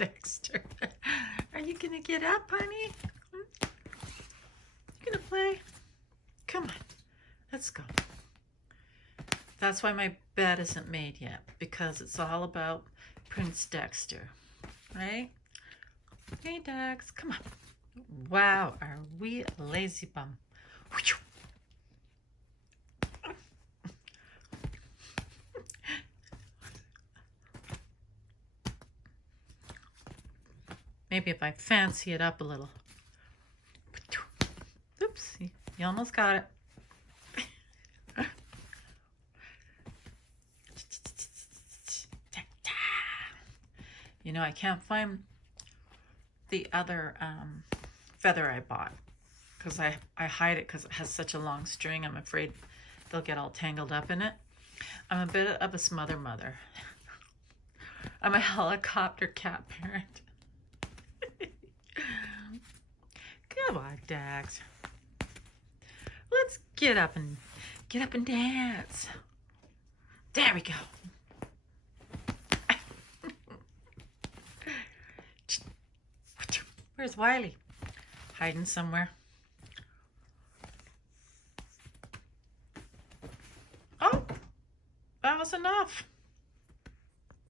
Dexter. Are you gonna get up, honey? You gonna play? Come on, let's go. That's why my bed isn't made yet, because it's all about Prince Dexter, right? Hey, Dex, come on. Wow, are we lazy bum? Maybe if I fancy it up a little. Oops, you almost got it. You know, I can't find the other feather I bought because I hide it because it has such a long string. I'm afraid they'll get all tangled up in it. I'm a bit of a smother mother. I'm a helicopter cat parent. Come on, Dax. Let's get up and dance. There we go. Where's Wiley? Hiding somewhere. Oh, that was enough.